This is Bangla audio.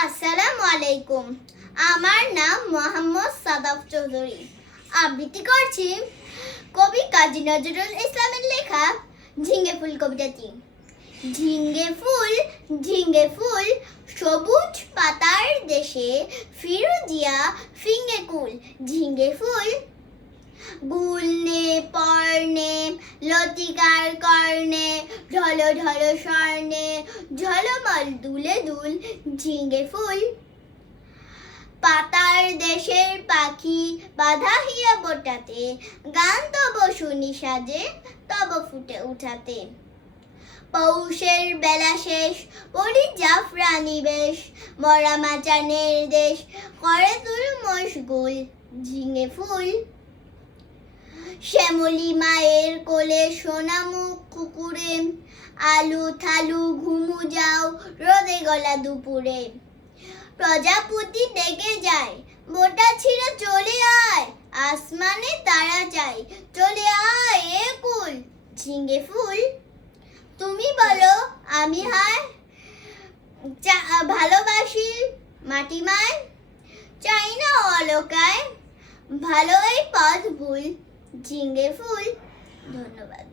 আসসালামু আলাইকুম। আমার নাম মোহাম্মদ সাদাফ চৌধুরী। আবৃত্তি করছি কবি কাজী নজরুল ইসলামের লেখা ঝিঙে ফুল কবিতাটি। ঝিঙে ফুল সবুজ পাতার দেশে, ফিরোজিয়া ফিঙে কুল। ঝিঙে ফুল বুলনে পর্ণে লতিকার কর্ণে, ঢলো ঢলো স্বর্ণে ঝলমল দুলে দুল। ঝিঙে ফুল পাতার দেশের পাখি বাধা হিয়া বোটাতে, গান তব শুনি সাজে তব ফুটে উঠাতে। পৌষের বেলা শেষ পরি জাফরানি বেশ, মরা মাচানের দেশ করে তুল মশগুল। ঝিঙে ফুল শ্যামলী মায়ের কোলে সোনামুখ কুকুরে, আলু থালু ঘুমু যাও রোদে গলা দুপুরে। প্রজাপতি ডেকে যায় বোটা ছিঁড়ে চলে আয়, আসমানে তারা চাই চলে আয় এ কুল। ঝিঙে ফুল তুমি বলো আমি হায় ভালোবাসি মাটি মায়, চাই না অলকায় ভালোই পথ ভুল। ঝিঙে ফুল। ধন্যবাদ।